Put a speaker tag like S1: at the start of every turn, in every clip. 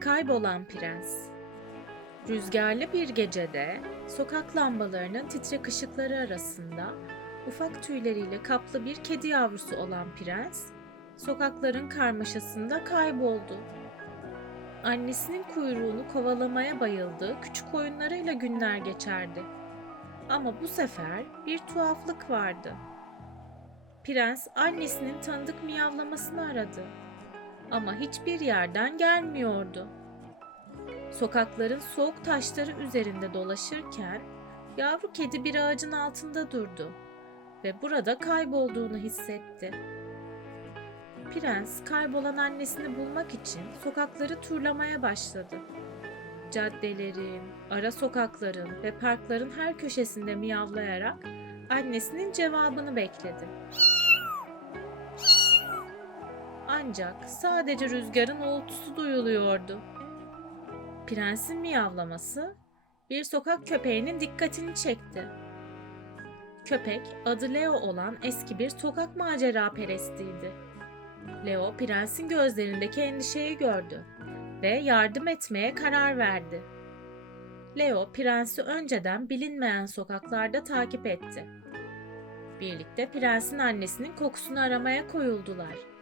S1: Kaybolan Prens Rüzgarlı bir gecede sokak lambalarının titrek ışıkları arasında ufak tüyleriyle kaplı bir kedi yavrusu olan prens sokakların karmaşasında kayboldu. Annesinin kuyruğunu kovalamaya bayıldığı küçük oyunlarıyla günler geçerdi. Ama bu sefer bir tuhaflık vardı. Prens annesinin tanıdık miyavlamasını aradı. Ama hiçbir yerden gelmiyordu. Sokakların soğuk taşları üzerinde dolaşırken yavru kedi bir ağacın altında durdu ve burada kaybolduğunu hissetti. Prens kaybolan annesini bulmak için sokakları turlamaya başladı. Caddelerin, ara sokakların ve parkların her köşesinde miyavlayarak annesinin cevabını bekledi. Ancak sadece rüzgarın uğultusu duyuluyordu. Prensin miyavlaması bir sokak köpeğinin dikkatini çekti. Köpek adı Leo olan eski bir sokak macera perestiydi. Leo prensin gözlerindeki endişeyi gördü ve yardım etmeye karar verdi. Leo prensi önceden bilinmeyen sokaklarda takip etti. Birlikte prensin annesinin kokusunu aramaya koyuldular.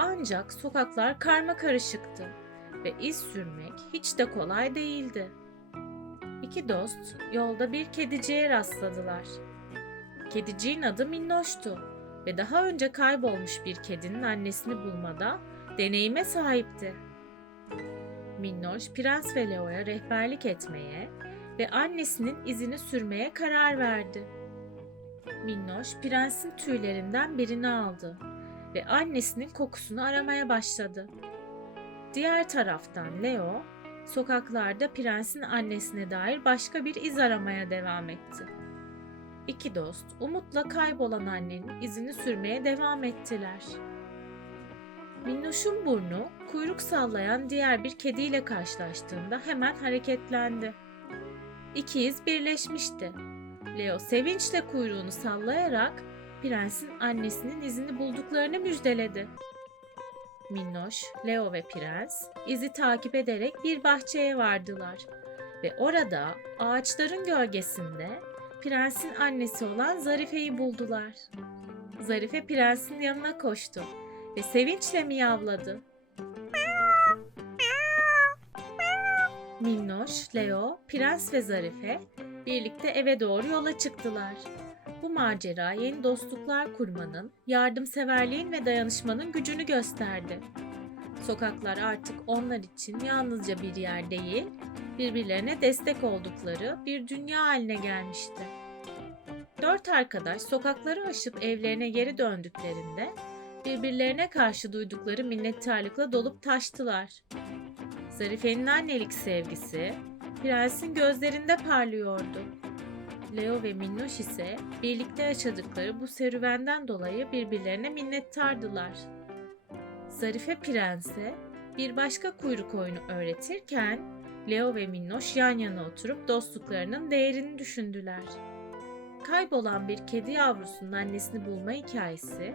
S1: Ancak sokaklar karma karışıktı ve iz sürmek hiç de kolay değildi. İki dost yolda bir kediciye rastladılar. Kediciğin adı Minnoş'tu ve daha önce kaybolmuş bir kedinin annesini bulmada deneyime sahipti. Minnoş, Prens ve Leo'ya rehberlik etmeye ve annesinin izini sürmeye karar verdi. Minnoş, prensin tüylerinden birini aldı ve annesinin kokusunu aramaya başladı. Diğer taraftan Leo, sokaklarda prensin annesine dair başka bir iz aramaya devam etti. İki dost umutla kaybolan annenin izini sürmeye devam ettiler. Minnoş'un burnu kuyruk sallayan diğer bir kediyle karşılaştığında hemen hareketlendi. İki iz birleşmişti. Leo sevinçle kuyruğunu sallayarak prensin annesinin izini bulduklarını müjdeledi. Minnoş, Leo ve Prens izi takip ederek bir bahçeye vardılar ve orada ağaçların gölgesinde prensin annesi olan Zarife'yi buldular. Zarife prensin yanına koştu ve sevinçle miyavladı. Minnoş, Leo, Prens ve Zarife birlikte eve doğru yola çıktılar. Bu macera yeni dostluklar kurmanın, yardımseverliğin ve dayanışmanın gücünü gösterdi. Sokaklar artık onlar için yalnızca bir yer değil, birbirlerine destek oldukları bir dünya haline gelmişti. Dört arkadaş sokakları aşıp evlerine geri döndüklerinde birbirlerine karşı duydukları minnettarlıkla dolup taştılar. Zarife'nin annelik sevgisi prensin gözlerinde parlıyordu. Leo ve Minnoş ise birlikte yaşadıkları bu serüvenden dolayı birbirlerine minnettardılar. Zarife Prens'e bir başka kuyruk oyunu öğretirken Leo ve Minnoş yan yana oturup dostluklarının değerini düşündüler. Kaybolan bir kedi yavrusunun annesini bulma hikayesi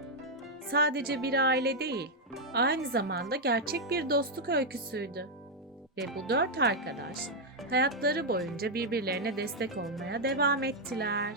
S1: sadece bir aile değil, aynı zamanda gerçek bir dostluk öyküsüydü. Ve bu dört arkadaş hayatları boyunca birbirlerine destek olmaya devam ettiler.